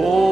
Oh.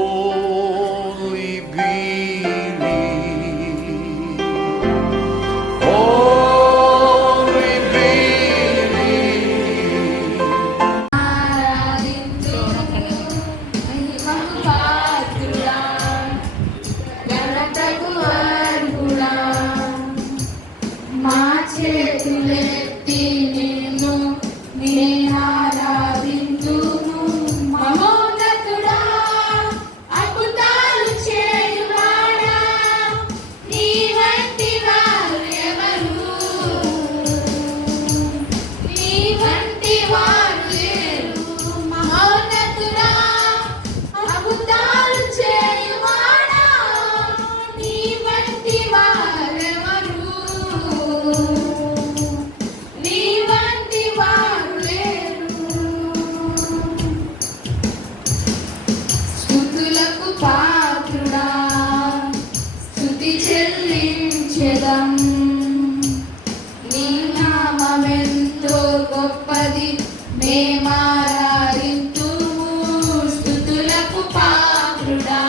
స్థుతులకు పాత్రుడా.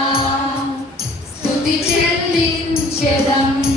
స్థుతి చెల్లించెదం.